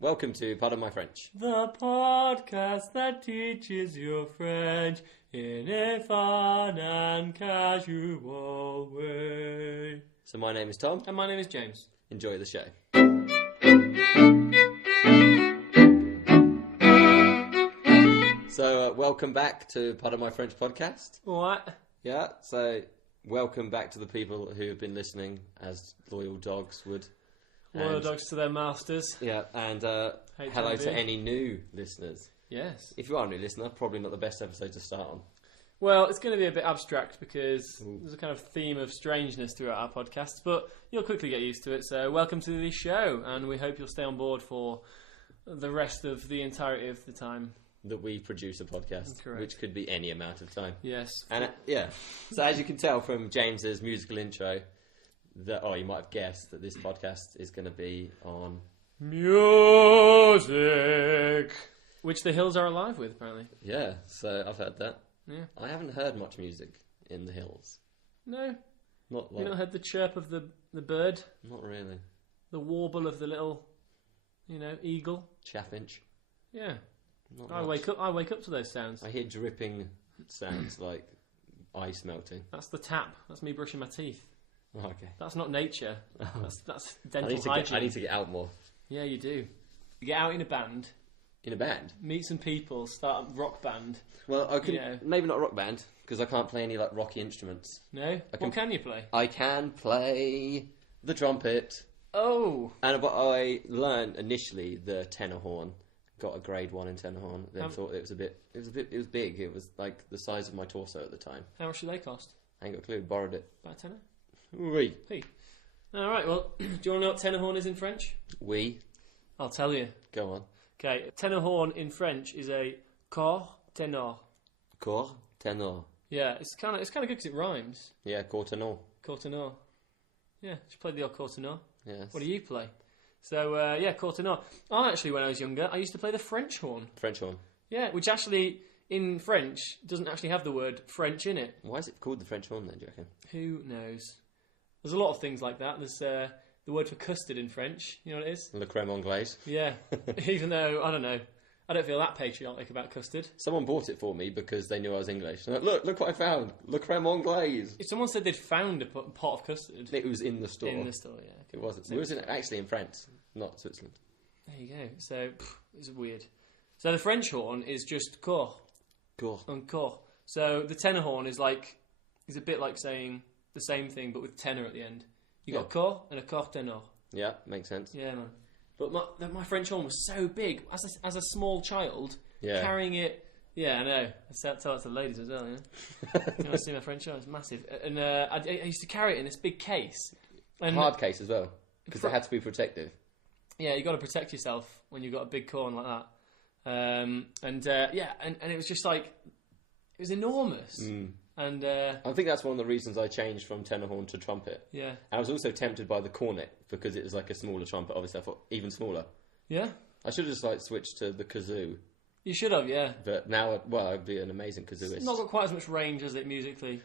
Welcome to Pardon My French. The podcast that teaches you French in a fun and casual way. So my name is Tom. And my name is James. Enjoy the show. So welcome back to Pardon My French podcast. What? Yeah, so welcome back to the people who have been listening as loyal dogs would. Loyal dogs to their masters. Yeah, and hello to any new listeners. Yes. If you are a new listener, probably not the best episode to start on. Well, it's going to be a bit abstract because there's a kind of theme of strangeness throughout our podcasts, but you'll quickly get used to it. So welcome to the show, and we hope you'll stay on board for the rest of the entirety of the time that we produce a podcast. Correct. Which could be any amount of time. Yes. And so as you can tell from James's musical intro, you might have guessed that this podcast is going to be on music, which the Hills are alive with, apparently. Yeah, so I've heard that. Yeah. I haven't heard much music in the Hills. No. Not like, you not heard the chirp of the bird? Not really. The warble of the little, eagle? Chaffinch. Yeah. Not I much. wake up to those sounds. I hear dripping sounds like ice melting. That's the tap. That's me brushing my teeth. Oh, okay. That's not nature. That's dental hygiene. I need to get out more. Yeah, you do. You get out in a band. In a band? Meet some people. Start a rock band. Well, I could maybe not a rock band because I can't play any like rocky instruments. No. What can you play? I can play the trumpet. Oh. But I learned initially the tenor horn. Got a grade 1 in tenor horn. Then thought it was big. It was like the size of my torso at the time. How much do they cost? I ain't got a clue. Borrowed it. About a tenner? Oui. Hey. All right. Well, do you want to know what tenor horn is in French? Oui. I'll tell you. Go on. Okay. Tenor horn in French is a cor tenor. Cor tenor. Yeah, it's kind of good because it rhymes. Yeah, cor tenor. Cor tenor. Yeah, just play the old cor tenor. Yes. What do you play? So, cor tenor. When I was younger, I used to play the French horn. French horn. Yeah, which actually, in French, doesn't actually have the word French in it. Why is it called the French horn then, do you reckon? Who knows? There's a lot of things like that. There's the word for custard in French. You know what it is? Le crème anglaise. Yeah. Even though, I don't know. I don't feel that patriotic about custard. Someone bought it for me because they knew I was English. Like, look what I found. Le crème anglaise. If someone said they'd found a pot of custard... It was in the store. In the store, yeah. It wasn't. It was actually in France, not Switzerland. There you go. So, it's weird. So the French horn is just cor. Cor. And cor. So the tenor horn is a bit like saying the same thing but with tenor at the end. You got a cor and a cor tenor. Yeah, makes sense. Yeah, man. But my French horn was so big as a small child, carrying it. Yeah, I know. I tell that to the ladies as well. Yeah, you want to see my French horn? It's massive, and I used to carry it in this big case, and hard case as well, because it had to be protective. Yeah, you got to protect yourself when you've got a big corn like that. And it was just like it was enormous. And I think that's one of the reasons I changed from tenor horn to trumpet. Yeah. And I was also tempted by the cornet because it was like a smaller trumpet. Obviously, I thought even smaller. Yeah. I should have just switched to the kazoo. You should have, yeah. But now, I'd be an amazing kazooist. It's not got quite as much range as it musically.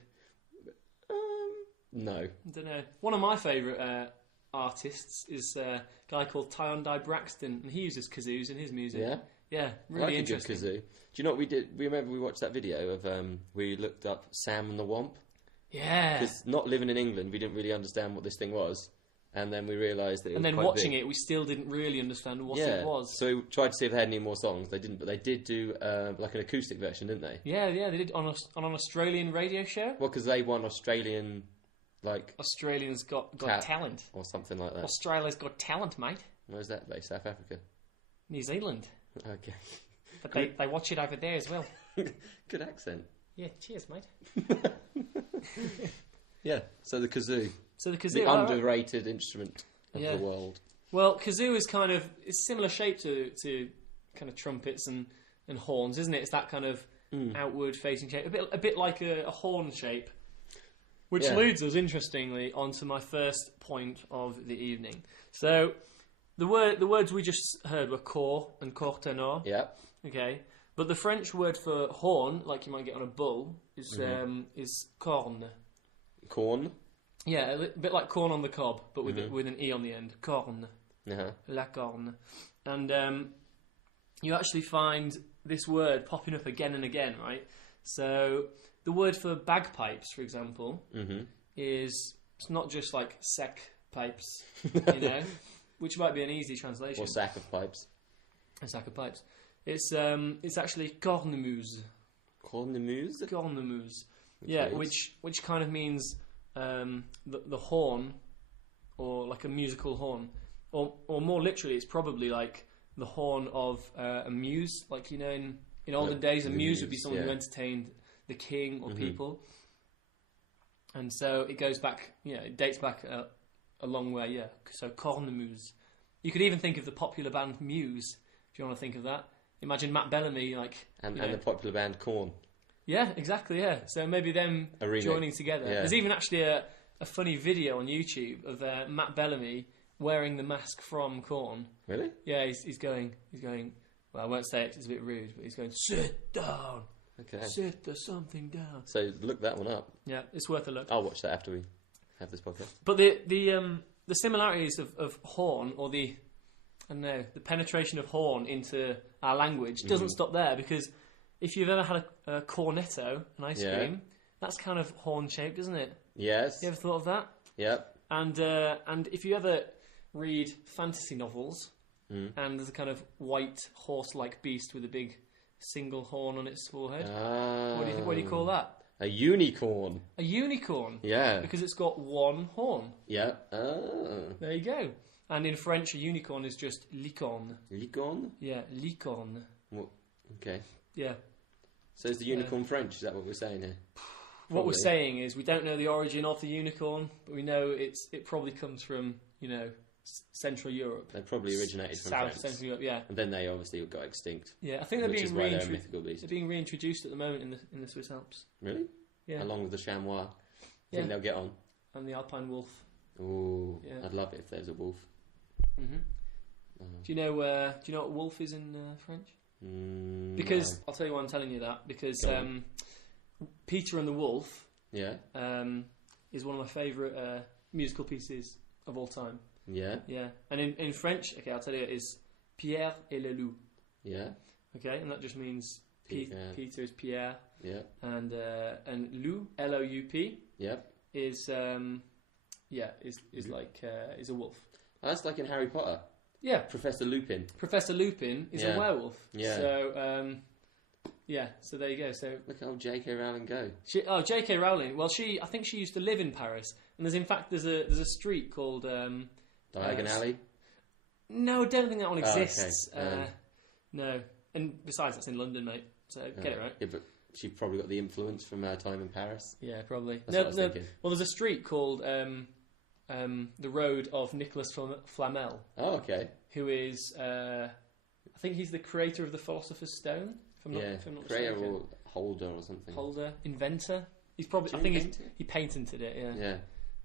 No. I don't know. One of my favourite artists is a guy called Tyondai Braxton, and he uses kazoos in his music. Yeah. Yeah, really interesting. A good kazoo. Do you know what we did? We remember we watched that video of we looked up Sam and the Womp. Yeah. Because not living in England, we didn't really understand what this thing was, and then we realised that it was quite big. And then watching it, we still didn't really understand what it was. So we tried to see if they had any more songs. They didn't, but they did do like an acoustic version, didn't they? Yeah, they did on an Australian radio show. Well, because they won Australians Got Talent or something like that. Australia's Got Talent, mate. Where's that based? South Africa. New Zealand. Okay. But they watch it over there as well. Good accent. Yeah, cheers, mate. Yeah, so the kazoo. The underrated instrument of the world. Well, kazoo is it's similar shape to kind of trumpets and horns, isn't it? It's that kind of outward facing shape. A bit like a horn shape. Which leads us, interestingly, onto my first point of the evening. So, the words we just heard were cor and cor tenor. Yeah. Okay. But the French word for horn, like you might get on a bull, is corne. Corn? Yeah, a bit like corn on the cob, but with an E on the end. Corne. La corne. And you actually find this word popping up again and again, right? So the word for bagpipes, for example, is it's not just like sec pipes, you know, which might be an easy translation. Or sack of pipes. A sack of pipes. It's actually cornemuse. Cornemuse? Cornemuse. Yeah, which kind of means the horn, or like a musical horn, or more literally, it's probably like the horn of a muse. Like, you know, in olden days, a muse would be someone who entertained the king or people. And so it goes back, it dates back a long way, yeah. So cornemuse. You could even think of the popular band Muse, if you want to think of that. Imagine Matt Bellamy, like... And the popular band Korn. Yeah, exactly, yeah. So maybe them joining together. Yeah. There's even actually a funny video on YouTube of Matt Bellamy wearing the mask from Korn. Really? Yeah, he's going, well, I won't say it, it's a bit rude, but he's going, sit down. Okay. Sit the something down. So look that one up. Yeah, it's worth a look. I'll watch that after we have this podcast. But the similarities of horn, or the penetration of horn into our language doesn't stop there, because if you've ever had a cornetto, an ice cream, that's kind of horn shaped, isn't it? Yes. You ever thought of that? Yep. And if you ever read fantasy novels, and there's a kind of white horse-like beast with a big single horn on its forehead, what do you call that? A unicorn. A unicorn. Yeah. Because it's got one horn. Yeah. There you go. And in French, a unicorn is just licorne. Licorne? Yeah, licorne. What? Okay. Yeah. So is the unicorn French? Is that what we're saying here? What we're saying is we don't know the origin of the unicorn, but we know it probably comes from, Central Europe. They probably originated from South France. Central Europe, yeah. And then they obviously got extinct. Yeah, I think they're being reintroduced at the moment in the Swiss Alps. Really? Yeah. Along with the chamois. I think they'll get on. And the Alpine wolf. Ooh, yeah. I'd love it if there was a wolf. Mm-hmm. Do you know what wolf is in French? Because I'll tell you why I'm telling you that. Because Peter and the Wolf, is one of my favourite musical pieces of all time. Yeah. Yeah. And in French, okay, I'll tell you, it is Pierre et le loup. Yeah. Okay, and that just means Peter is Pierre. Yeah. And loup, L-O-U-P. Yep. Is like is a wolf. Oh, that's like in Harry Potter. Yeah. Professor Lupin. Professor Lupin is a werewolf. Yeah. So so there you go. So look how J.K. Rowling go. J.K. Rowling. Well, I think she used to live in Paris, and there's a street called Diagon Alley. No, I don't think that one exists. Okay. No, and besides, that's in London, mate. So get it right. Yeah, but she probably got the influence from her time in Paris. Yeah, probably. That's what I was thinking. Well, there's a street called the Road of Nicholas Flamel. Oh, okay. Who is I think he's the creator of the Philosopher's Stone. If I'm not creator mistaken. or holder or something. Holder, inventor. He's probably. He patented it. Yeah. Yeah.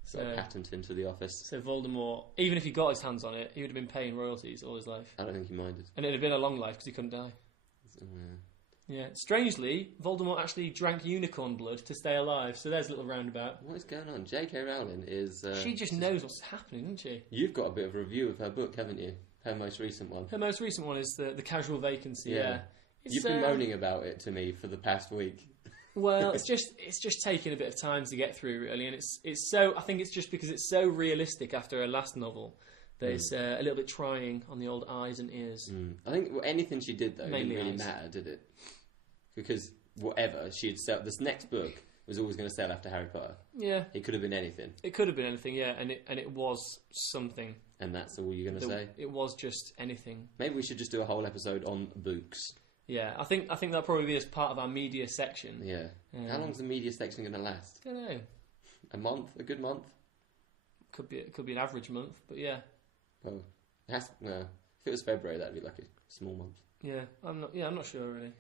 So patent into the office. So Voldemort, even if he got his hands on it, he would have been paying royalties all his life. I don't think he minded. And it'd have been a long life because he couldn't die. Yeah. Strangely, Voldemort actually drank unicorn blood to stay alive. So there's a little roundabout. What is going on? J.K. Rowling is... she just knows what's happening, doesn't she? You've got a bit of a review of her book, haven't you? Her most recent one. Her most recent one is the Casual Vacancy. Yeah. You've been moaning about it to me for the past week. Well, it's just taking a bit of time to get through, really, and it's so. I think it's just because it's so realistic after her last novel that it's a little bit trying on the old eyes and ears. I think anything she did though Mainly didn't really eyes. matter, did it? Because whatever she'd sell, this next book was always going to sell after Harry Potter. Yeah, it could have been anything. It could have been anything, yeah, and it was something. And that's all you're going to say? It was just anything. Maybe we should just do a whole episode on books. Yeah, I think that'll probably be as part of our media section. Yeah. How long's the media section going to last? I don't know. A month? A good month? Could be an average month, but yeah. Well, if it was February, that'd be like a small month. Yeah, I'm not sure really,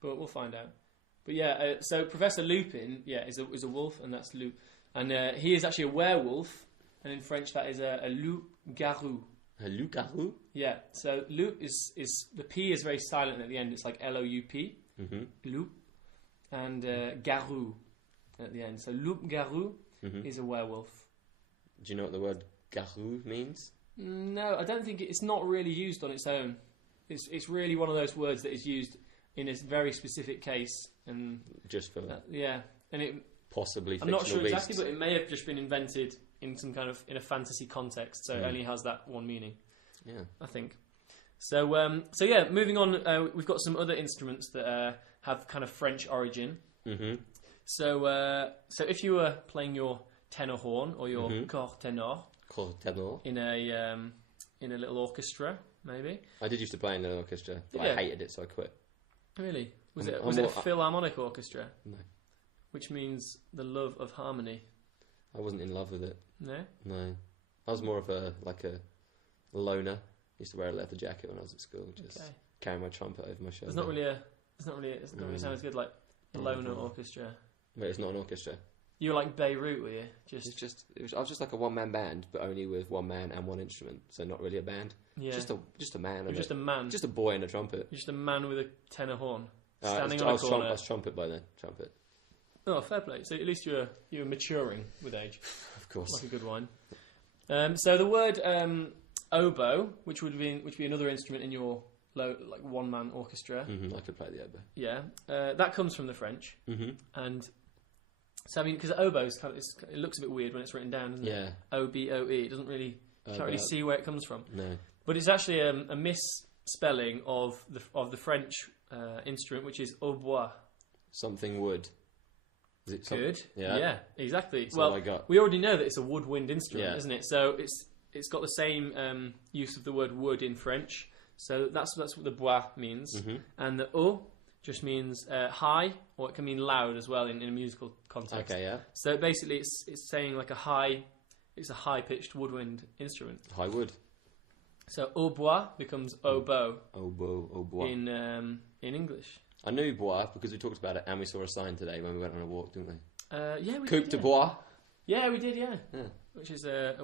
but we'll find out. But yeah, so Professor Lupin, is a wolf, and that's loup, and he is actually a werewolf, and in French that is a loup-garou. A loup-garou? Yeah, so loup is the P is very silent at the end. It's like L-O-U-P, loup, and garou at the end. So loup-garou is a werewolf. Do you know what the word garou means? No, I don't think it's not really used on its own. It's really one of those words that is used in a very specific case, and just for yeah, and it possibly. I'm not sure exactly, but it may have just been invented in some kind of in a fantasy context, so it only has that one meaning. Yeah, I think. So yeah, moving on, we've got some other instruments that have kind of French origin. Mm-hmm. So if you were playing your tenor horn or your cor tenor in a little orchestra, maybe. I did used to play in an orchestra, but I hated it, so I quit. Really? Was it a philharmonic orchestra? No. Which means the love of harmony. I wasn't in love with it. No? No. I was more of a loner. Used to wear a leather jacket when I was at school, just carrying my trumpet over my shoulder. It's not really sound as good like a loner orchestra. Wait, it's not an orchestra. You were like Beirut, were you? I was just like a one-man band, but only with one man and one instrument, so not really a band. Yeah. Just a man. Just a man. Just a boy and a trumpet. You're just a man with a tenor horn standing on a corner. I was trumpet by then. Trumpet. Oh, fair play. So at least you were maturing with age. Of course. Like a good wine. So the word oboe, which would be another instrument in your one-man orchestra. Mm-hmm. I could play the oboe. Yeah, that comes from the French. Mm-hmm. And so I mean, because oboe is it looks a bit weird when it's written down, doesn't it? Yeah. O-B-O-E. It doesn't really can't really see where it comes from. No. But it's actually a misspelling of the French instrument, which is hautbois. Something wood. Is it good? Yeah. Yeah, exactly. That's well, all I got. we already know that it's a woodwind instrument, isn't it? So it's got the same use of the word wood in French. So that's what the bois means. Mm-hmm. And the o just means high, or it can mean loud as well in a musical context. Okay, yeah. So basically it's saying like it's a high-pitched woodwind instrument. High wood. So hautbois becomes oboe. Hautbois. In English. I knew bois because we talked about it and we saw a sign today when we went on a walk, didn't we? Yeah, we Coupe did. de bois. Yeah, we did. Yeah. Which is a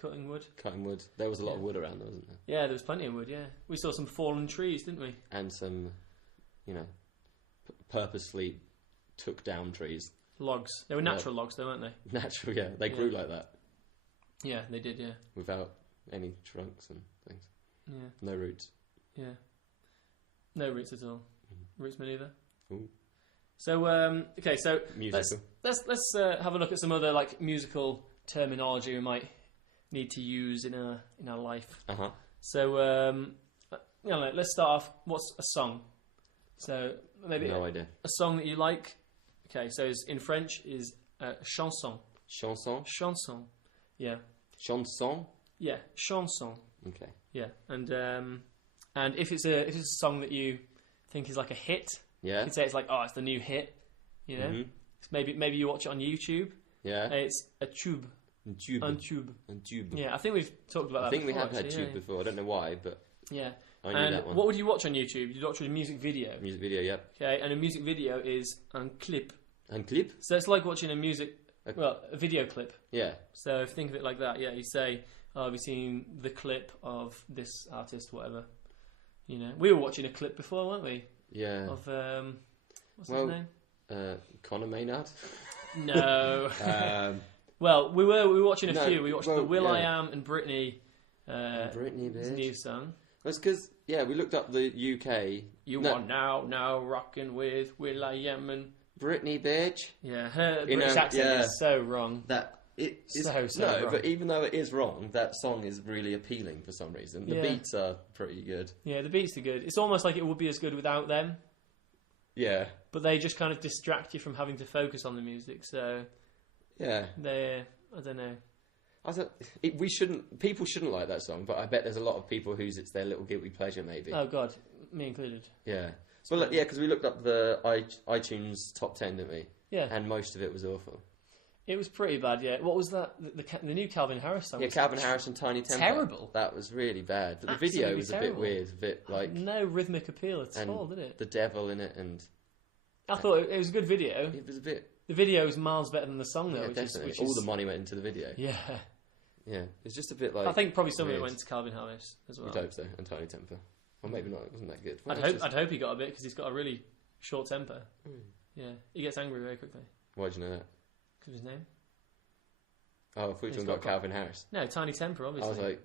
cutting wood. Cutting wood. There was a lot of wood around, there, wasn't there? Yeah, there was plenty of wood. Yeah, we saw some fallen trees, didn't we? And some, purposely took down trees. Logs. They were natural logs, though, weren't they? Natural, yeah. They grew like that. Yeah, they did. Yeah. Without any trunks and things. Yeah. No roots. Yeah. No roots at all. Roots me neither. Ooh. So okay, so musical. let's have a look at some other musical terminology we might need to use in our life. So let's start off. What's a song? So maybe no idea. A song that you like. Okay, so in French is chanson. Chanson. Chanson. Yeah. Chanson. Yeah, chanson. Okay. Yeah, and if it's a song that you think is like a hit, you could say it's like, it's the new hit, Mm-hmm. Maybe you watch it on YouTube. Yeah. It's a tube. Un tube. Yeah, I think we've talked about that. I think before, we have had tube before. I don't know why, but yeah. I knew that one. What would you watch on YouTube? You'd watch a music video. Music video, yeah. Okay, and a music video is un clip. Un clip. So it's like watching a video clip. Yeah. So if you think of it like that, you say, have you seen the clip of this artist, whatever? We were watching a clip before, weren't we? Yeah. Of what's his name? Conor Maynard. No. Well, we were watching a few. We watched the Will I Am and Britney. Britney British. New song. That's because we looked up the UK. You are now rocking with Will I Am and Britney bitch. Yeah, her British accent is so wrong. So wrong. But even though it is wrong, that song is really appealing for some reason. The beats are pretty good. Yeah, the beats are good. It's almost like it would be as good without them. Yeah. But they just kind of distract you from having to focus on the music. So yeah, I don't know. People shouldn't like that song, but I bet there's a lot of people it's their little guilty pleasure, maybe. Oh God, me included. Yeah. Well, because we looked up the iTunes top 10, didn't we? Yeah. And most of it was awful. It was pretty bad, yeah. What was that? The new Calvin Harris song? Yeah, Calvin Harris and Tiny Temper. Terrible. That was really bad. But the Absolutely video was terrible. a bit weird, a bit like no rhythmic appeal at all, did it? The devil in it, and I thought it was a good video. It was a bit. The video was miles better than the song, though. Yeah, definitely. All the money went into the video. Yeah. Yeah, it's just a bit like. I think probably some of it went to Calvin Harris as well. You'd hope so, and Tiny Temper. Well, maybe not. It wasn't that good. Well, I'd hope he got a bit because he's got a really short temper. Yeah, he gets angry very quickly. Why do you know that? Because of his name. Oh, I thought you were talking about Calvin Harris. No, Tiny Temper, obviously. I was like,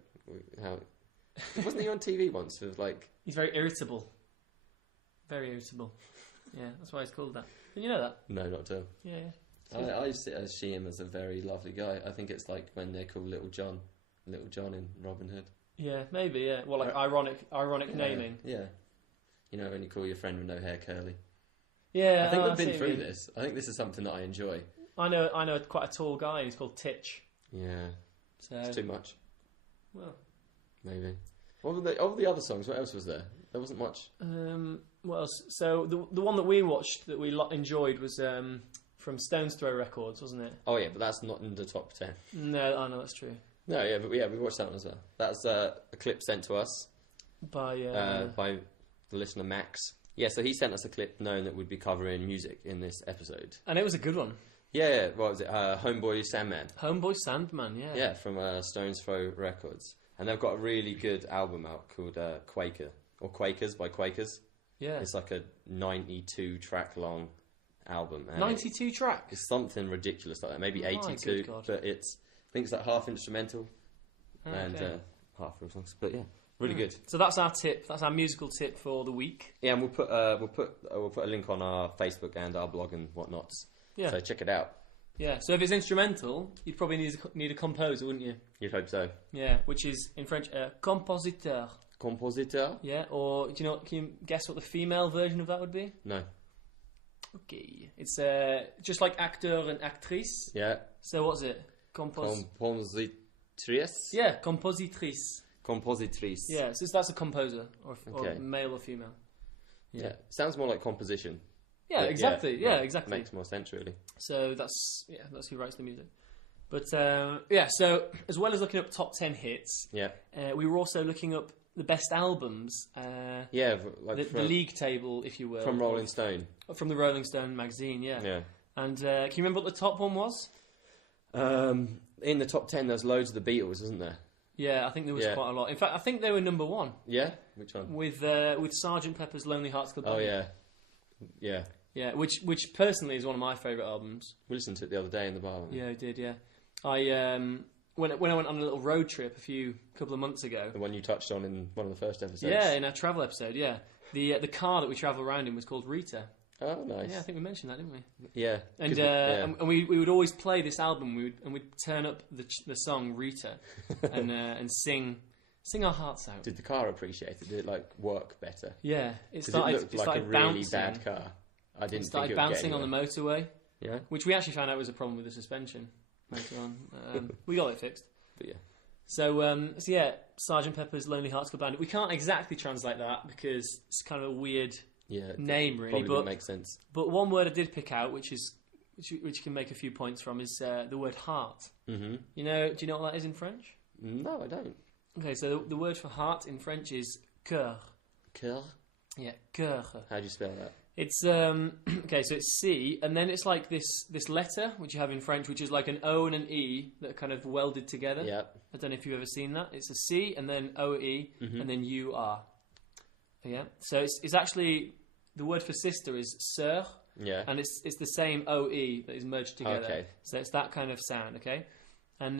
how? Wasn't he on TV once? It was like... He's very irritable. Very irritable. Yeah, that's why he's called that. Did you know that? No, not at all. Yeah. I see him as a very lovely guy. I think it's like when they call Little John in Robin Hood. Yeah, maybe, yeah. Well, like ironic naming. Yeah. You know, when you call your friend with no hair curly. Yeah, I think I've been through this. I think this is something that I enjoy. I know quite a tall guy, and he's called Titch. Yeah. So it's too much. Well, maybe. What were of the other songs? What else was there? There wasn't much. What else? So the one that we watched that we enjoyed was from Stone's Throw Records, wasn't it? Oh yeah, but that's not in the top 10. No, I know that's true. No, yeah, but we watched that one as well. That's a clip sent to us by the listener Max. Yeah, so he sent us a clip knowing that we'd be covering music in this episode, and it was a good one. Yeah, what was it? Homeboy Sandman. Homeboy Sandman, yeah. Yeah, from Stone's Throw Records, and they've got a really good album out called Quaker or Quakers by Quakers. Yeah, it's like a 92 track long album. 92 tracks. It's something ridiculous like that, maybe 82, but I think it's like half instrumental and half real songs. But yeah, really good. So that's our tip. That's our musical tip for the week. Yeah, and we'll put a link on our Facebook and our blog and whatnot. Yeah. So check it out. Yeah. So if it's instrumental, you'd probably need a composer, wouldn't you? You'd hope so. Yeah, which is in French compositeur. Compositeur. Yeah. Or do you know? Can you guess what the female version of that would be? No. Okay. It's just like acteur and actrice. Yeah. So what's it? Compositrice? Yeah, compositrice. Compositrice. Yeah, so that's a composer, or male or female. Yeah. Sounds more like composition. Yeah, exactly. Yeah, exactly. Makes more sense, really. So that's who writes the music. But so as well as looking up top 10 hits, we were also looking up the best albums. Like the league table, if you will, from Rolling Stone. From the Rolling Stone magazine. Yeah. And can you remember what the top one was? In the top 10, there's loads of the Beatles, isn't there? Yeah, I think there was quite a lot. In fact, I think they were number one. Yeah? Which one? With Sgt. Pepper's Lonely Hearts Club Band. Oh, yeah. Yeah. Yeah, which personally is one of my favourite albums. We listened to it the other day in the bar. Yeah, I did, yeah. I when I went on a little road trip a couple of months ago. The one you touched on in one of the first episodes. Yeah, in our travel episode, yeah. The car that we travelled around in was called Rita. Oh, nice. Yeah, I think we mentioned that, didn't we? Yeah. And we would always play this album. We'd turn up the song Rita and sing our hearts out. Did the car appreciate it? Did it like work better? Yeah, it looked like a really bad car. I didn't think it would bouncing on the motorway. Yeah, which we actually found out was a problem with the suspension later on. We got it fixed. But yeah. So yeah, Sgt. Pepper's Lonely Hearts Club Band. We can't exactly translate that because it's kind of a weird name, really. Probably doesn't make sense. But one word I did pick out, which you can make a few points from, is the word heart. Mm-hmm. Do you know what that is in French? No, I don't. Okay, so the word for heart in French is cœur. Cœur? Yeah, cœur. How do you spell that? It's okay, so it's C, and then it's like this letter which you have in French, which is like an O and an E that are kind of welded together. Yeah. I don't know if you've ever seen that. It's a C and then O-E and then U-R. Yeah. So it's actually the word for sister is sœur. Yeah. And it's the same O-E that is merged together. Okay. So it's that kind of sound. Okay. And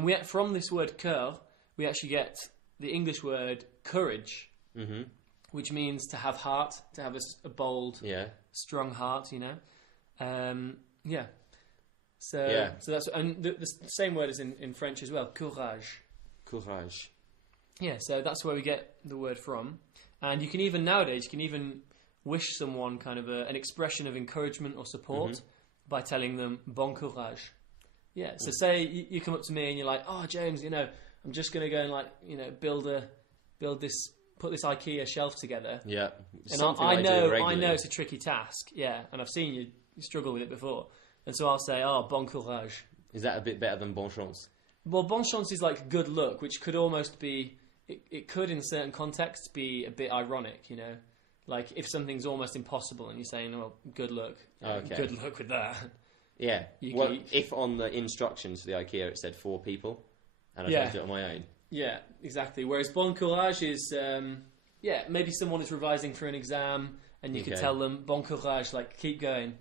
we from this word cœur we actually get the English word courage. Mm-hmm. Which means to have heart, to have a bold, strong heart, Yeah. So that's and the same word is in French as well, courage. Courage. Yeah. So that's where we get the word from, and you can even nowadays wish someone kind of an expression of encouragement or support by telling them bon courage. Yeah. So say you come up to me and you're like, oh James, I'm just going to go and put this IKEA shelf together. Yeah. And I know it's a tricky task. Yeah. And I've seen you struggle with it before. And so I'll say, oh, bon courage. Is that a bit better than bon chance? Well, bon chance is like good luck, which could almost be, it could in certain contexts be a bit ironic, Like if something's almost impossible and you're saying, oh, good luck. Okay. Good luck with that. Yeah. If on the instructions for the IKEA it said 4 people and I tried to do it on my own. Yeah, exactly. Whereas bon courage is, maybe someone is revising for an exam and you could tell them bon courage, like keep going,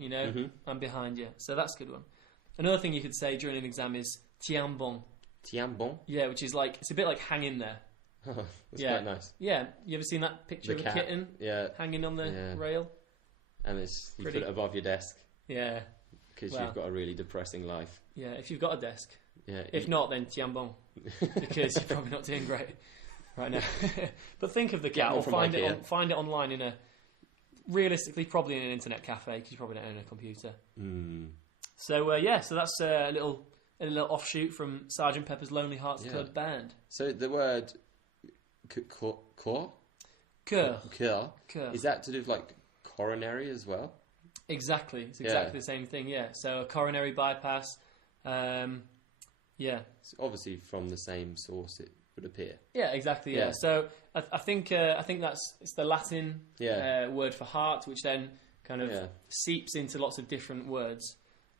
I'm behind you. So that's a good one. Another thing you could say during an exam is tiens bon. Tiens bon? Yeah, which is like, it's a bit like hang in there. That's quite nice. Yeah, you ever seen that picture of a kitten hanging on the rail? And you put it above your desk. Yeah. Because you've got a really depressing life. Yeah, if you've got a desk. Yeah. If not, then tiens bon. Because you're probably not doing great right now. But think of the cat, or find it online in realistically, probably in an internet cafe, because you probably don't own a computer. So so that's a little offshoot from Sgt. Pepper's Lonely Hearts Club Band. So the word cœur, is that to do with like coronary as well? Exactly, it's exactly the same thing. Yeah, so a coronary bypass. It's obviously from the same source it would appear. Yeah, exactly. Yeah. So I think it's the Latin word for heart, which then kind of seeps into lots of different words.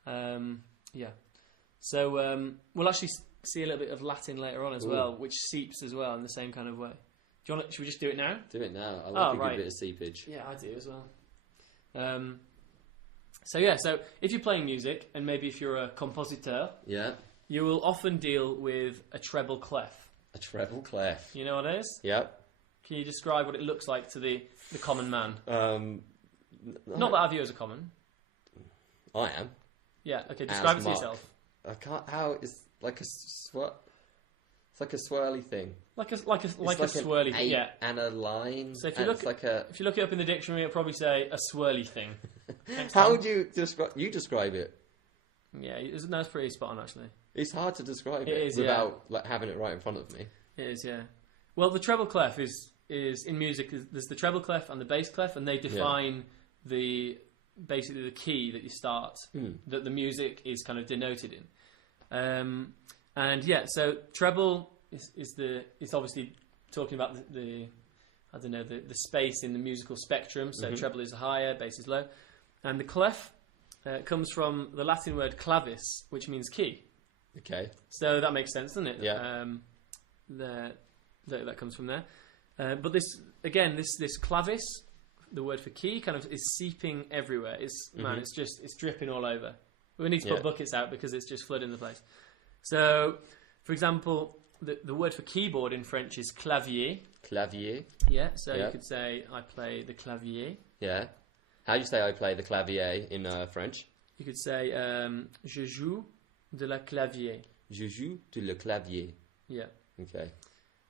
So we'll actually see a little bit of Latin later on as well, which seeps as well in the same kind of way. Do you want? Should we just do it now? Do it now. I like a good bit of seepage. Yeah, I do as well. So if you're playing music, and maybe if you're a compositeur, you will often deal with a treble clef. A treble clef. You know what it is? Yep. Can you describe what it looks like to the common man? Not that I view as a common. I am. Yeah. Okay. Describe it to yourself. I can't. How is like a It's like a swirly thing. Like a swirly thing. Yeah. And a line. So if you look it up in the dictionary, it'll probably say a swirly thing. How would you describe it? Yeah, that's pretty spot on actually. It's hard to describe it without having it right in front of me. It is, yeah. Well, the treble clef is in music. There's the treble clef and the bass clef, and they define basically the key that you start that the music is kind of denoted in. So treble is obviously talking about the space in the musical spectrum. So treble is higher, bass is low, and the clef comes from the Latin word clavis, which means key. Okay. So that makes sense, doesn't it? Yeah. That comes from there. But this clavis, the word for key, kind of is seeping everywhere. It's dripping all over. We need to put buckets out because it's just flooding the place. So, for example, the word for keyboard in French is clavier. Clavier. Yeah. So you could say I play the clavier. Yeah. How do you say I play the clavier in French? You could say je joue de la clavier. Je joue de la clavier. Yeah. Okay.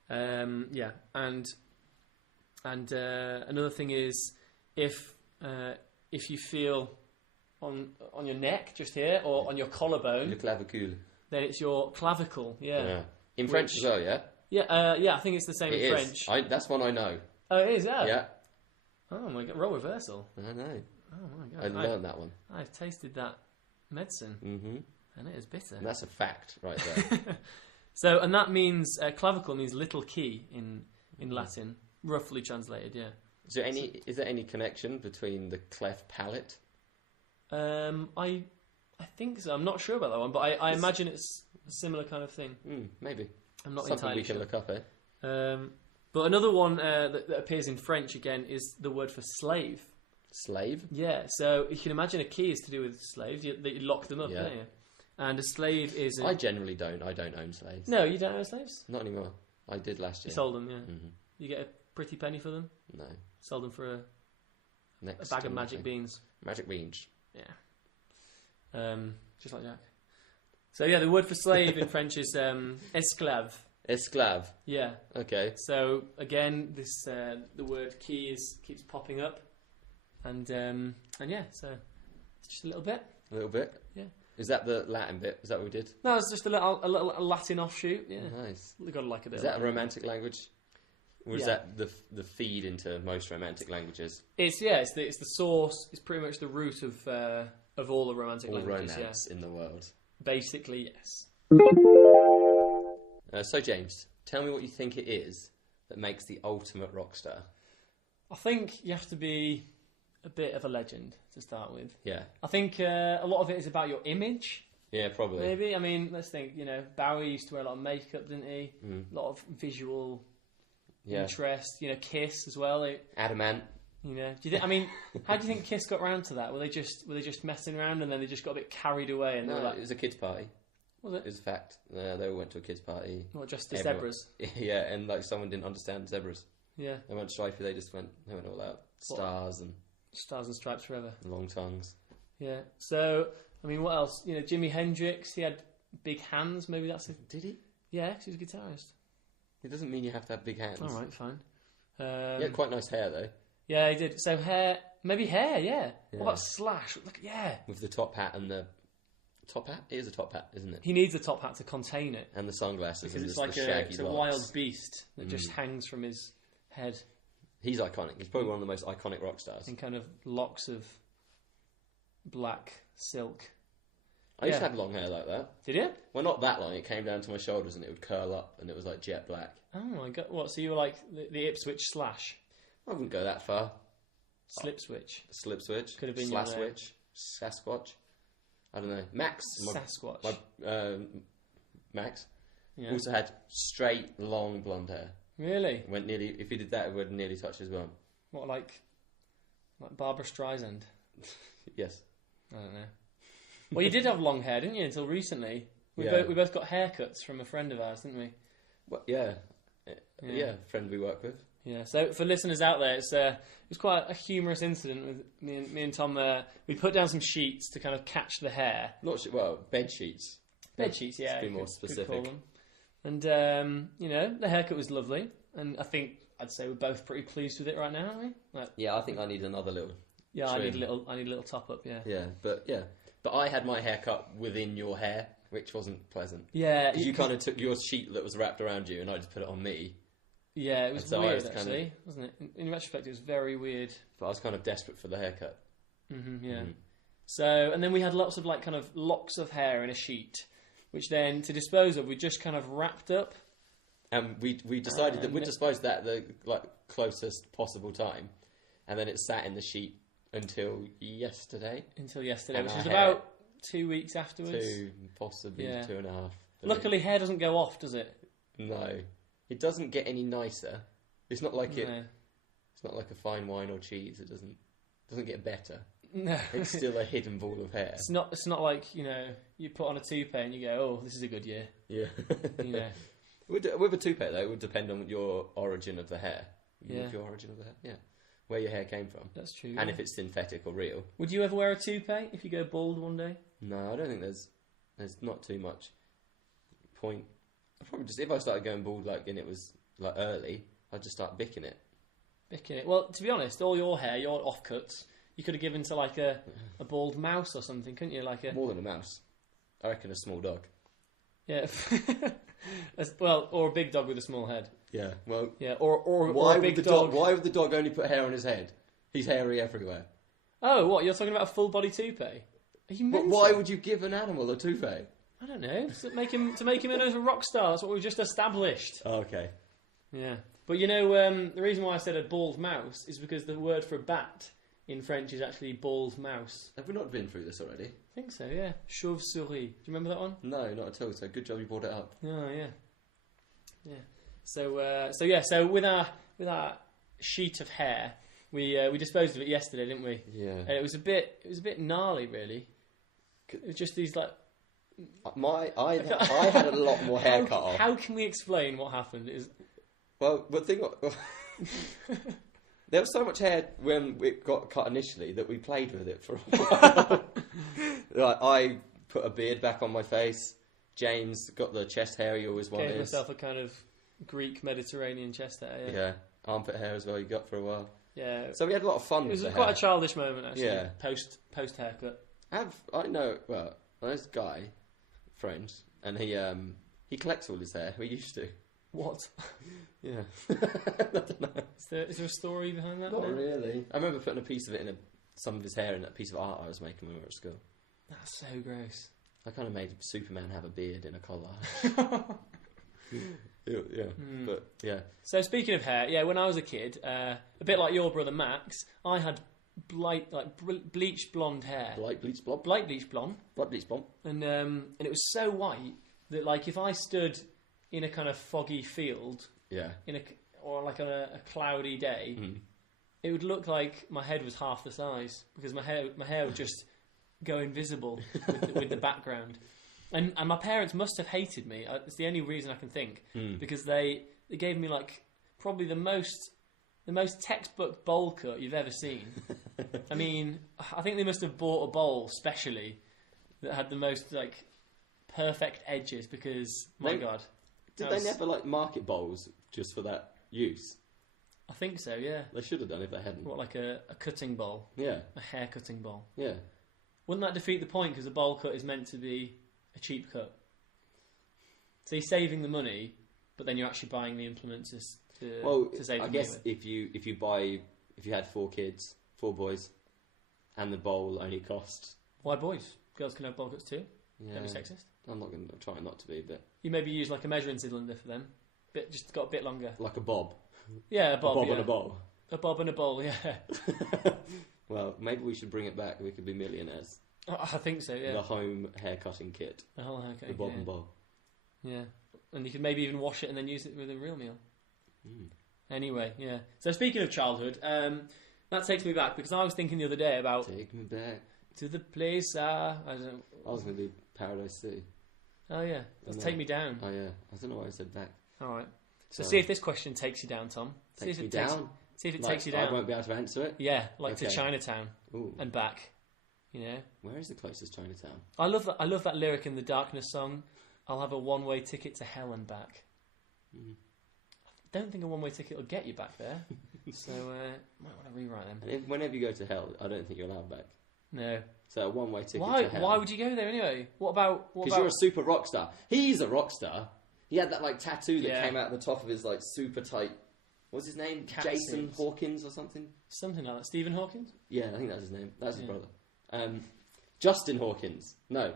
And another thing is if you feel on your neck just here or on your collarbone, le clavicule, then it's your clavicle. Yeah. In French as well. Yeah. Yeah. I think it's the same in French. That's one I know. Oh, it is. Yeah. Yeah. Oh my god, role reversal. I know. Oh my god. I learned that one. I've tasted that medicine. And it is bitter. And that's a fact right there. So, and that means clavicle means little key in Latin, roughly translated. Yeah. Is there any connection between the cleft palate? I think so. I'm not sure about that one, but I imagine it's a similar kind of thing. Maybe. I'm not something entirely we can sure. look up, eh? But another one that appears in French again is the word for slave. Slave? Yeah. So you can imagine a key is to do with slaves. That you lock them up, don't you? And a slave is... I generally don't. I don't own slaves. No, you don't own slaves? Not anymore. I did last year. You sold them, yeah. You get a pretty penny for them? No. Sold them for a bag of magic beans. Magic beans. Yeah. Just like Jack. So yeah, the word for slave in French is esclave. Esclave. Yeah. Okay. So again, this the word key keeps popping up, and yeah, so it's just a little bit. A little bit. Yeah. Is that the Latin bit? Is that what we did? No, it's just a little Latin offshoot. Yeah. Nice. We've got to like a bit. Is that a romantic language? Or is that the feed into most romantic languages? It's the source. It's pretty much the root of all the romantic languages. Romance in the world. Basically, yes. So James, tell me what you think it is that makes the ultimate rock star. I think you have to be a bit of a legend to start with. Yeah. I think a lot of it is about your image. Yeah, probably. Maybe. I mean, let's think. Bowie used to wear a lot of makeup, didn't he? A lot of visual interest. Kiss as well. Adamant. You know, do you think? I mean, how do you think Kiss got round to that? Were they just messing around and then they just got a bit carried away? And no, they were like, it was a kids' party. Was it? It was a fact. They all went to a kids' party. What, just the zebras? Yeah, and like someone didn't understand zebras. Yeah. They weren't stripy. They went all out. Stars and stripes forever. Long tongues. Yeah. So I mean, what else? You know, Jimi Hendrix. He had big hands. Maybe that's it. Did he? Yeah, 'cause he was a guitarist. It doesn't mean you have to have big hands. All right, fine. Yeah, quite nice hair though. Yeah, he did. So hair, maybe hair. Yeah. What about Slash? Look, yeah. With the top hat and the top hat. It is a top hat, isn't it? He needs a top hat to contain it. And the sunglasses. Because and it's like it's a wild beast that just hangs from his head. He's iconic. He's probably one of the most iconic rock stars. In kind of locks of black silk. I used to have long hair like that. Did you? Well, not that long. It came down to my shoulders and it would curl up and it was like jet black. Oh my god! What? So you were like the Ipswich Slash? I wouldn't go that far. Slip switch. Slip switch. Could have been Slash switch. Sasquatch. I don't know. Max. Sasquatch. Max. Yeah. Also had straight, long blonde hair. Really? Went nearly. If he did that, it would nearly touch his bum. What, like Barbara Streisand? Yes. I don't know. Well, you did have long hair, didn't you? Until recently. We both got haircuts from a friend of ours, didn't we? Well, yeah, friend we work with. Yeah. So for listeners out there, it was quite a humorous incident with me and Tom. We put down some sheets to kind of catch the hair. Bed sheets. Bed sheets, yeah. To be more specific. And the haircut was lovely, and I think I'd say we're both pretty pleased with it right now, aren't we? Like, yeah, I think I need another little. Yeah, trim. I need a little top up. Yeah. Yeah, but I had my hair cut within your hair, which wasn't pleasant. Yeah, because you kind of took your sheet that was wrapped around you, and I just put it on me. Yeah, it was weird, actually, wasn't it? In retrospect, it was very weird. But I was kind of desperate for the haircut. Mm-hmm, yeah. Mm-hmm. So, and then we had lots of like kind of locks of hair in a sheet, which then to dispose of, we just kind of wrapped up. And we decided that we'd dispose of that at the closest possible time, and then it sat in the sheet until yesterday. Which was about 2 weeks afterwards. 2.5. Luckily, hair doesn't go off, does it? No, it doesn't get any nicer. It's not like It's not like a fine wine or cheese. It doesn't get better. No, it's still a hidden ball of hair. It's not like you put on a toupee and you go, oh, this is a good year. Yeah, With a toupee though, it would depend on your origin of the hair. Your origin of the hair, yeah. Where your hair came from. That's true. And if it's synthetic or real. Would you ever wear a toupee if you go bald one day? No, I don't think there's not too much point. I'd probably just, if I started going bald and it was early, I'd just start bicking it. Bicking it. Well, to be honest, all your hair, your offcuts, you could have given to a bald mouse or something, couldn't you? More than a mouse. I reckon a small dog. Yeah. Or a big dog with a small head. Yeah, well... Yeah, or a big dog... Why would the dog only put hair on his head? He's hairy everywhere. Oh, what? You're talking about a full body toupee? Are you mental? But why would you give an animal a toupee? I don't know. To make him into a rock star. That's what we've just established. Oh, okay. Yeah. But the reason why I said a bald mouse is because the word for bat in French is actually bald mouse. Have we not been through this already? I think so, yeah. Chauve-souris. Do you remember that one? No, not at all. So good job you brought it up. Oh, yeah. Yeah. So with our sheet of hair, we disposed of it yesterday, didn't we? Yeah. And it was a bit gnarly, really. It was just these I had a lot more hair cut off. How can we explain what happened? There was so much hair when it got cut initially that we played with it for a while. I put a beard back on my face. James got the chest hair he always wanted. Gave myself a kind of Greek Mediterranean chest hair. Yeah, armpit hair as well. You got for a while. Yeah. So we had a lot of fun. It was with the quite hair. a childish moment, actually. Yeah. Post haircut. I know. Well, there's a guy, friend, and he collects all his hair. We used to. What? Yeah. I don't know. Is there a story behind that? Not really. I remember putting a piece of it some of his hair in a piece of art I was making when we were at school. That's so gross. I kind of made Superman have a beard in a collage. Yeah, but yeah. So speaking of hair, when I was a kid, a bit like your brother Max, I had bleached blonde hair. Light bleached blonde. Light bleached blonde. Light bleached blonde. And it was so white that if I stood in a kind of foggy field, yeah, or on a cloudy day, it would look like my head was half the size because my hair would just go invisible with the background. And my parents must have hated me. It's the only reason I can think because they gave me like probably the most textbook bowl cut you've ever seen. I mean, I think they must have bought a bowl specially that had the most like perfect edges because my God. Did they never like market bowls just for that use? I think so, yeah. They should have done if they hadn't. What, like a cutting bowl? Yeah. A hair cutting bowl? Yeah. Wouldn't that defeat the point because a bowl cut is meant to be a cheap cut? So you're saving the money, but then you're actually buying the implements to save the money. I guess if you had 4 kids, 4 boys, and the bowl only cost... Why boys? Girls can have bowl cuts too? Yeah. Don't be sexist. I'm trying not to be, but... You maybe use like a measuring cylinder for them. Just got a bit longer. Like a bob. Yeah, a bob. And a bowl. A bob and a bowl, yeah. Well, maybe we should bring it back. We could be millionaires. I think so, yeah. The home hair cutting kit. The whole haircut. The bob and bowl. Yeah. And you could maybe even wash it and then use it with a real meal. Anyway, yeah. So speaking of childhood, that takes me back because I was thinking the other day about... Take me back. To the place I don't know. I was going to be Paradise City. Oh, yeah. Let's take me down. Oh, yeah. I don't know why I said back. All right. So see if this question takes you down, Tom. See if it takes you down. I won't be able to answer it? Yeah, to Chinatown and back. You know? Where is the closest Chinatown? I love that lyric in the Darkness song. I'll have a one-way ticket to hell and back. I don't think a one-way ticket will get you back there. So might want to rewrite them. And whenever you go to hell, I don't think you're allowed back. No. So a one-way ticket to hell. Why would you go there anyway? What about... Because you're a super rock star. He's a rock star. He had that like tattoo that came out the top of his like super tight... What's his name? Jason Hawkins or something? Something like that. Stephen Hawkins? Yeah, I think that's his name. That's his brother. Justin Hawkins. No.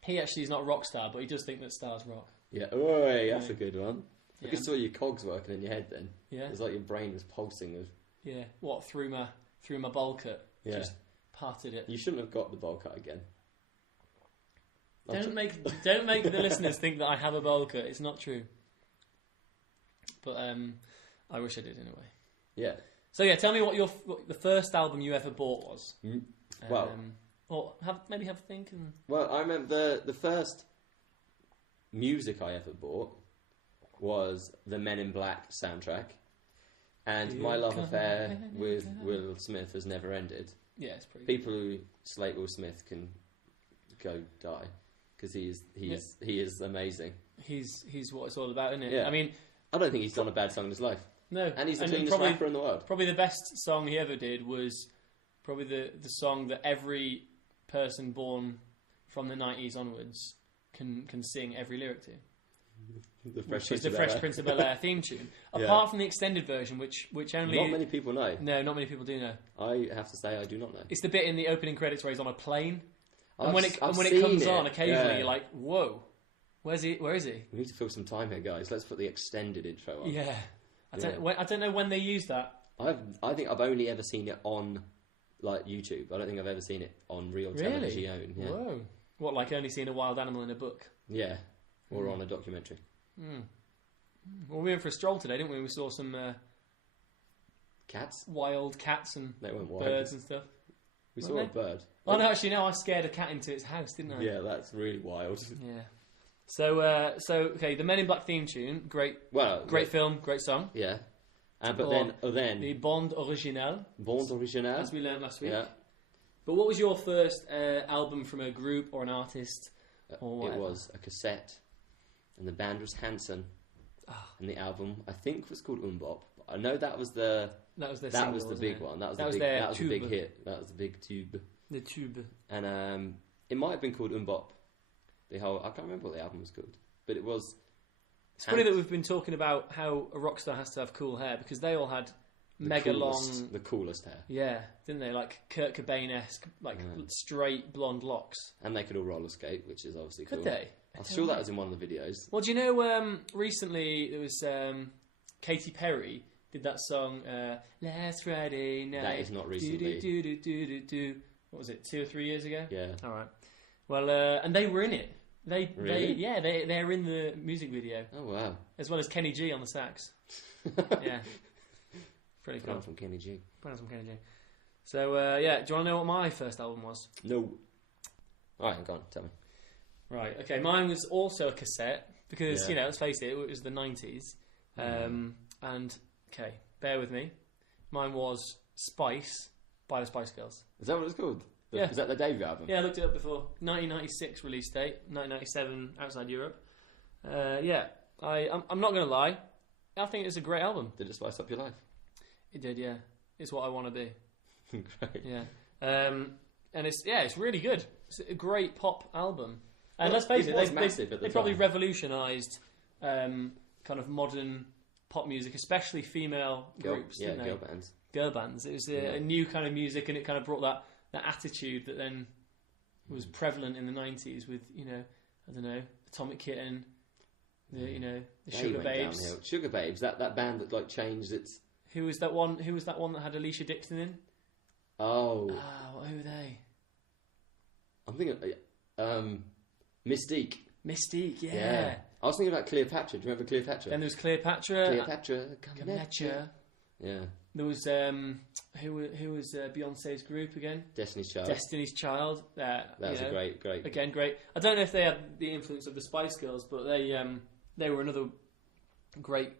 He actually is not a rock star, but he does think that stars rock. Yeah. Oi, that's a good one. I could see your cogs working in your head then. Yeah. It's like your brain was pulsing with... Yeah. What, through my bowl cut? Yeah. Just parted it. You shouldn't have got the bowl cut again. Don't make the listeners think that I have a bowl cut. It's not true. But I wish I did anyway. Yeah. So yeah, tell me what the first album you ever bought was. Well, or have a think. Well, I remember the first music I ever bought was the Men in Black soundtrack, and my love affair with Will Smith has never ended. Yeah, it's pretty. People who slate Will Smith can go die because he is amazing. He's what it's all about, isn't it? Yeah. I mean, I don't think he's done a bad song in his life. No, and he's the cleanest rapper in the world. Probably the best song he ever did was probably the song that every person born from the 90s onwards can sing every lyric to. The Fresh Prince of Bel-Air theme tune. Apart from the extended version, which only... Not many people know. No, not many people do know. I have to say I do not know. It's the bit in the opening credits where he's on a plane. And when it comes on, occasionally you're like, whoa, where is he? We need to fill some time here, guys. Let's put the extended intro on. Yeah. I don't know when they use that. I think I've only ever seen it on like YouTube. I don't think I've ever seen it on real television. Yeah. Whoa. What, like only seeing a wild animal in a book? Yeah. Or on a documentary. Well, we went for a stroll today, didn't we? We saw some cats, wild cats, and they weren't birds and stuff. We saw a bird. Oh no, actually, no. I scared a cat into its house, didn't I? Yeah, that's really wild. Yeah. So okay, the Men in Black theme tune, great film, great song. Yeah. But then the Bande Originale, as we learned last week. Yeah. But what was your first album from a group or an artist? Or whatever? It was a cassette. And the band was Hanson, and the album I think was called Umbop. I know that was the big one. That was the big hit. That was the big tube. The tube. And it might have been called Umbop. I can't remember what the album was called, but it was. It's funny that we've been talking about how a rock star has to have cool hair because they all had the coolest hair. Yeah, didn't they? Like Kurt Cobain-esque, straight blonde locks. And they could all roller skate, which is obviously cool. Could they? I'm sure that was in one of the videos. Well, do you know, recently there was Katy Perry did that song, Last Friday Night. That is not recently. What was it, 2 or 3 years ago? Yeah. All right. Well, and they were in it. They're in the music video. Oh, wow. As well as Kenny G on the sax. Yeah. Pretty Put on cool. from Kenny G. Put on some Kenny G. So, yeah, do you want to know what my first album was? No. Alright, go on, tell me. Right, okay, mine was also a cassette, because, Yeah. you know, let's face it, it was the 90s. And, okay, bear with me. Mine was Spice by the Spice Girls. Is that what it's called? Yeah. Is that the debut album? Yeah, I looked it up before. 1996 release date, 1997 outside Europe. Yeah, I'm not going to lie. I think it's a great album. Did it spice up your life? It did, yeah. It's what I want to be. Great. Yeah. And it's really good. It's a great pop album. And let's face it, was massive at the they probably time. revolutionised kind of modern pop music, especially female groups. Yeah, didn't they? girl bands. Girl bands. It was a new kind of music, and it kind of brought that attitude that then was prevalent in the 90s with, you know, I don't know, Atomic Kitten, the They Sugar went Babes. downhill. Sugar Babes, that band that like changed its. Who was that one that had Alicia Dixon in? Oh, Who were they? I'm thinking Mystique. Mystique, yeah. Yeah. I was thinking about Cleopatra. Do you remember Cleopatra? Then there was Cleopatra. Cleopatra, coming at you. Cleopatra. Yeah. There was who was Beyonce's group again? Destiny's Child. Destiny's Child. That was a great. Again, great. I don't know if they had the influence of the Spice Girls, but they were another great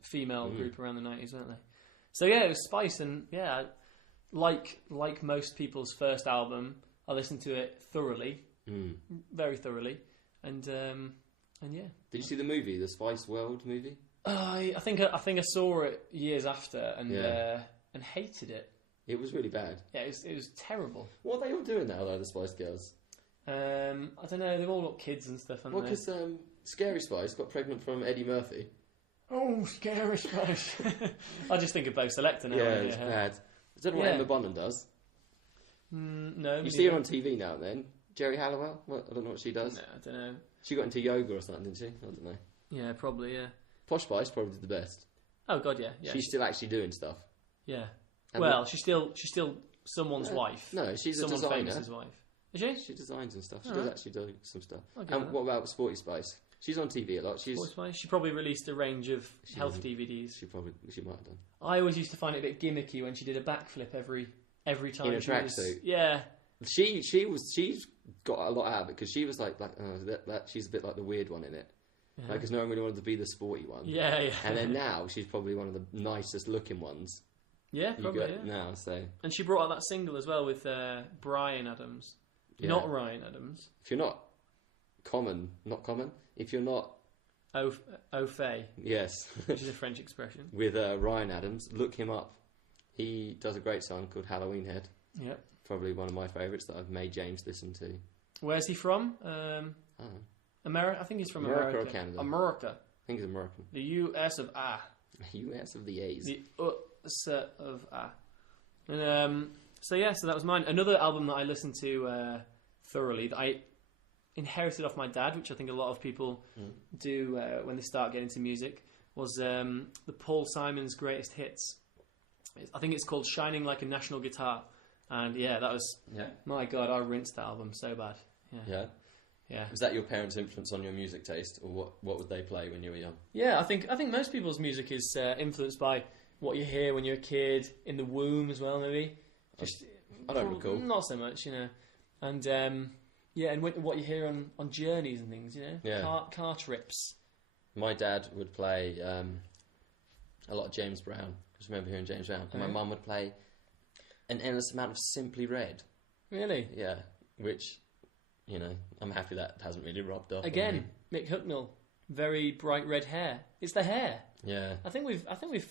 female group around the 90s, weren't they? So yeah, it was Spice, and yeah, like most people's first album, I listened to it thoroughly, very thoroughly, and yeah. Did you see the movie, the Spice World movie? I think I saw it years after and hated it. It was really bad. Yeah, it was terrible. What are they all doing now, though, the Spice Girls? I don't know. They've all got kids and stuff, haven't Well, because Scary Spice got pregnant from Eddie Murphy. Oh, Scary Spice! I just think of Bo Selector now. Yeah, it's bad. I don't know what Yeah. Emma Bonham does. No, You see her on TV now and then. Jerry Halliwell? I don't know what she does. No, I don't know. She got into yoga or something, didn't she? I don't know. Yeah, probably. Yeah. Posh Spice probably did the best. Oh God, yeah. She's still actually doing stuff. Yeah. And Well, she's still someone's wife. No, she's a Someone designer. famous's wife. Is she? She designs and stuff. She Alright. does actually do some stuff. I'll give her And that. what about Sporty Spice? She's on TV a lot. Sporty Spice? She probably released a range of health DVDs. She might have done. I always used to find it a bit gimmicky when she did a backflip every time. In a she was- tracksuit? Yeah. She's got a lot out of it because she was like she's a bit like the weird one in it. Yeah. Because no one really wanted to be the sporty one. Yeah, yeah. And then now she's probably one of the nicest looking ones Yeah, you probably. get Yeah. now. So And she brought out that single as well with Brian Adams, Yeah. not Ryan Adams. if you're not common, if you're not Au fait, yes, which is a French expression. with Ryan Adams, look him up. He does a great song called Halloween Head. Yep. Probably one of my favourites that I've made James listen to. Where's he from? Oh, America. I think he's from America or Canada? America. I think he's American. The US of A. US of the A's. The US of A. And so that was mine. Another album that I listened to thoroughly that I inherited off my dad, which I think a lot of people do when they start getting into music, was the Paul Simon's greatest hits. I think it's called Shining Like a National Guitar. And yeah, that was, my God, I rinsed that album so bad. Yeah. Yeah. Was that your parents' influence on your music taste, or what would they play when you were young? Yeah, I think most people's music is influenced by what you hear when you're a kid, in the womb as well, maybe. Just I don't recall. Not so much, you know. And and what you hear on journeys and things, you know. Yeah. Car trips. My dad would play a lot of James Brown. I just remember hearing James Brown. And my mum would play an endless amount of Simply Red. Really? Yeah, which, you know, I'm happy that hasn't really rubbed off. Again, Mick Hucknall, very bright red hair. It's the hair. Yeah. I think we've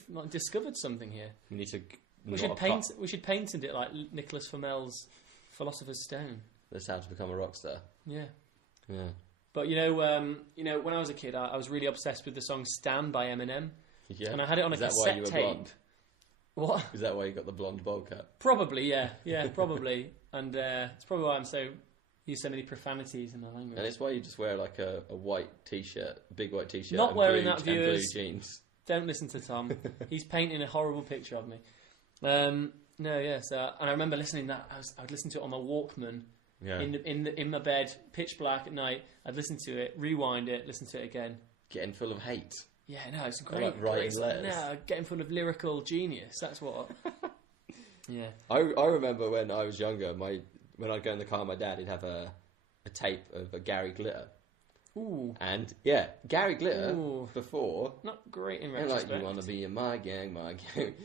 like, discovered something here. We need to. We should paint it like Nicholas Flamel's Philosopher's Stone. That's how to become a rock star. Yeah. Yeah. But you know, when I was a kid, I was really obsessed with the song "Stan" by Eminem. Yeah. And I had it on a Is that why cassette you were tape. blonde? What? Is that why you got the blonde bowl cut? Probably, yeah, probably. And it's probably why I use so many profanities in my language. And it's why you just wear like a white t-shirt, big white t-shirt. Not and wearing blue, that, and blue viewers. jeans. Don't listen to Tom. He's painting a horrible picture of me. No, yeah. So, and I remember listening that I would listen to it on my Walkman. Yeah. In my bed, pitch black at night. I'd listen to it, rewind it, listen to it again. Getting full of hate. Yeah, no, it's I great. like writing great letters. No, getting full of lyrical genius. That's what. Yeah. I remember when I was younger, when I'd go in the car, my dad, he'd have a tape of a Gary Glitter. Ooh. And yeah, Gary Glitter Ooh. before. Not great in And retrospect. like, you want to be in my gang,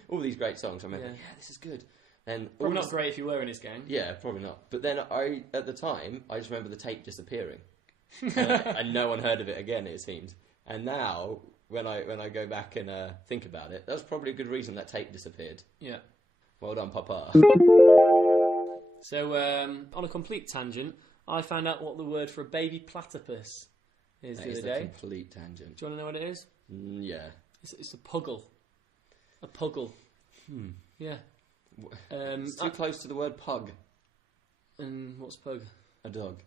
all these great songs. I remember, yeah, this is good. And Probably not great if you were in his gang. Yeah, probably not. But then at the time, I just remember the tape disappearing, and no one heard of it again. It seemed. And now, when I go back and think about it, that was probably a good reason that tape disappeared. Yeah. Well done, Papa. So, on a complete tangent, I found out what the word for a baby platypus is the other day. A complete tangent. Do you want to know what it is? Yeah. It's a puggle. A puggle. Yeah. It's too close to the word pug. And what's pug? A dog.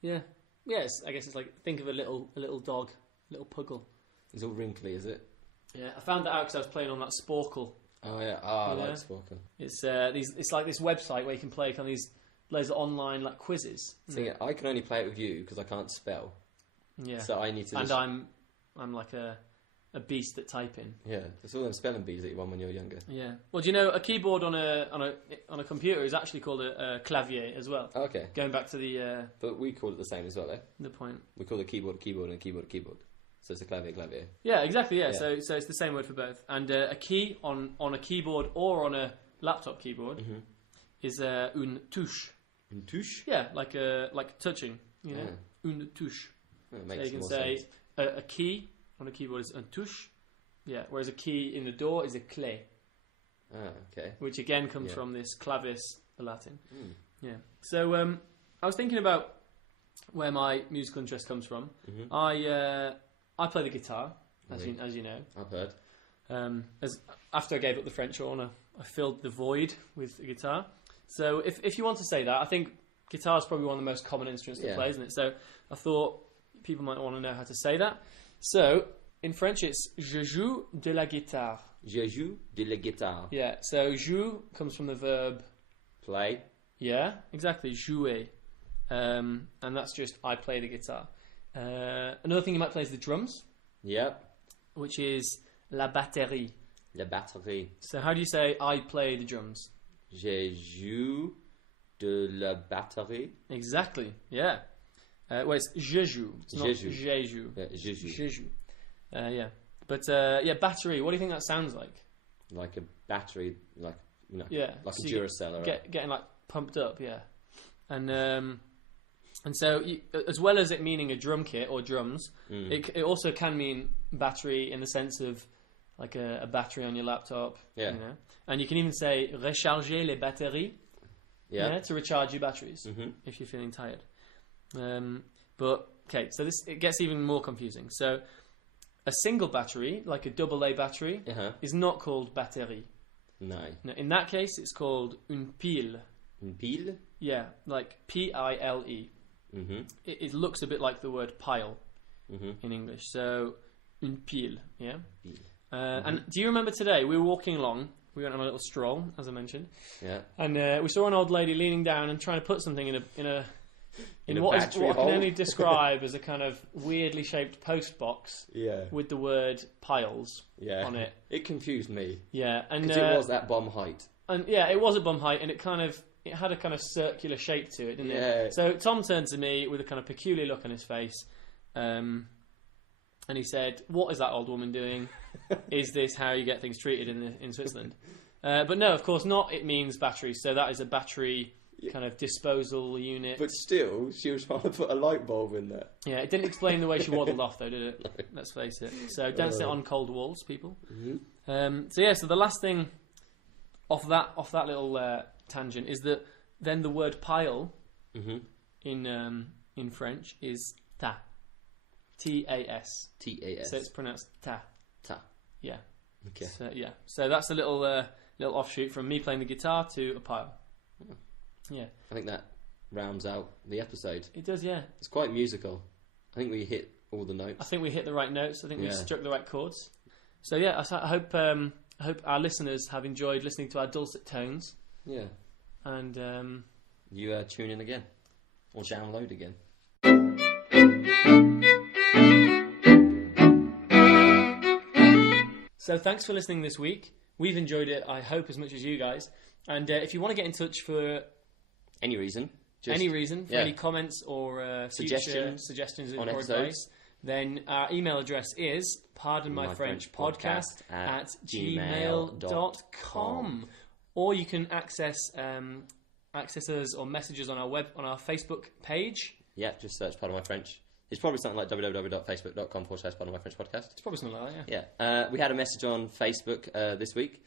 Yeah. Yes, I guess it's like, think of a little dog, little puggle. It's all wrinkly, is it? Yeah, I found that out because I was playing on that Sporkle. Oh yeah, I like Sporkle. It's like this website where you can play kind of these loads of online like quizzes. See, I can only play it with you because I can't spell. Yeah. So I need to. And I'm like a beast at typing. Yeah, it's all them spelling bees that you won when you were younger. Yeah. Well, do you know a keyboard on a computer is actually called a clavier as well. Okay. Going back to the. But we call it the same as well, eh? The point. We call the keyboard a keyboard and a keyboard a keyboard. So it's a clavier. Yeah, exactly. Yeah. So it's the same word for both. And a key on a keyboard or on a laptop keyboard is une touche. Une touche? Yeah, like touching. You know, une touche. That So makes you can more say sense. a key on a keyboard is un touche. Yeah, whereas a key in the door is a clé. Ah, okay. Which again comes from this clavis, the Latin. Yeah. So I was thinking about where my musical interest comes from. I play the guitar, as you know. I've heard. After I gave up the French horn, I filled the void with the guitar. So if you want to say that, I think guitar is probably one of the most common instruments to play, isn't it? So I thought people might want to know how to say that. So in French, it's je joue de la guitare. Je joue de la guitare. Yeah. So joue comes from the verb play. Yeah, exactly. Jouer, and that's just I play the guitar. Another thing you might play is the drums. Yep. Which is la batterie. La batterie. So how do you say I play the drums? Je joue de la batterie. Exactly. Yeah. Well, it's je joue. It's not je joue. Yeah, je joue. Je joue. Yeah. But battery. What do you think that sounds like? Like a battery, like like so a Duracell. Getting like pumped up. Yeah. And so, as well as it meaning a drum kit or drums, it also can mean battery in the sense of like a battery on your laptop. Yeah. You know? And you can even say recharger les batteries. Yeah. To recharge your batteries if you're feeling tired. But okay, so it gets even more confusing. So a single battery, like a AA battery, is not called batterie. No. No. In that case, it's called une pile. Une pile? Yeah, like Pile. It looks a bit like the word pile in English. So, une pile, yeah? And do you remember today, we were walking along, we went on a little stroll, as I mentioned. Yeah. And we saw an old lady leaning down and trying to put something in what I can only describe as a kind of weirdly shaped post box with the word piles on it. It confused me. Yeah. Because it was at bomb height. And yeah, it was at bum height, and it had a kind of circular shape to it, didn't it? So Tom turned to me with a kind of peculiar look on his face, and he said, "What is that old woman doing? Is this how you get things treated in Switzerland?" But no, of course not. It means battery. So that is a battery kind of disposal unit. But still, she was trying to put a light bulb in there. Yeah, it didn't explain the way she waddled off, though, did it? No. Let's face it. So don't sit on cold walls, people. So the last thing off that little tangent is that then the word pile in French is ta. TAS. TAS. So it's pronounced ta. Ta. Yeah. Okay. So, yeah. So that's a little offshoot from me playing the guitar to a pile. Yeah. I think that rounds out the episode. It does, yeah. It's quite musical. I think we hit all the notes. I think we hit the right notes. I think we struck the right chords. So yeah, I hope our listeners have enjoyed listening to our dulcet tones. Yeah. And you tune in again or download again. So thanks for listening this week. We've enjoyed it, I hope, as much as you guys. And if you want to get in touch for Any reason. for any comments or suggestions on or episodes, advice, then our email address is pardonmyfrenchpodcast at gmail.com. Or you can access us or message us on our Facebook page. Yeah, just search Pardon My French. It's probably something like www.facebook.com/pardonmyfrenchpodcast. It's probably something like that, Yeah. We had a message on Facebook this week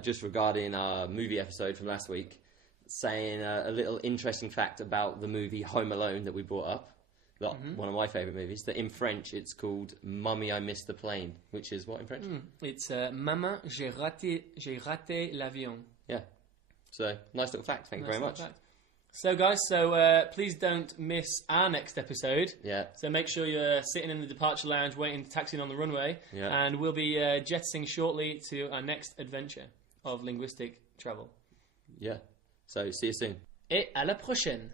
just regarding our movie episode from last week, saying a little interesting fact about the movie Home Alone that we brought up. One of my favourite movies. That in French it's called Mummy, I Missed the Plane, which is what in French? It's Maman, j'ai raté l'avion. Yeah. So, nice little fact. Thank you very much. So, guys, please don't miss our next episode. Yeah. So make sure you're sitting in the departure lounge waiting, taxiing on the runway. Yeah. And we'll be jetting shortly to our next adventure of linguistic travel. Yeah. So, see you soon. Et à la prochaine.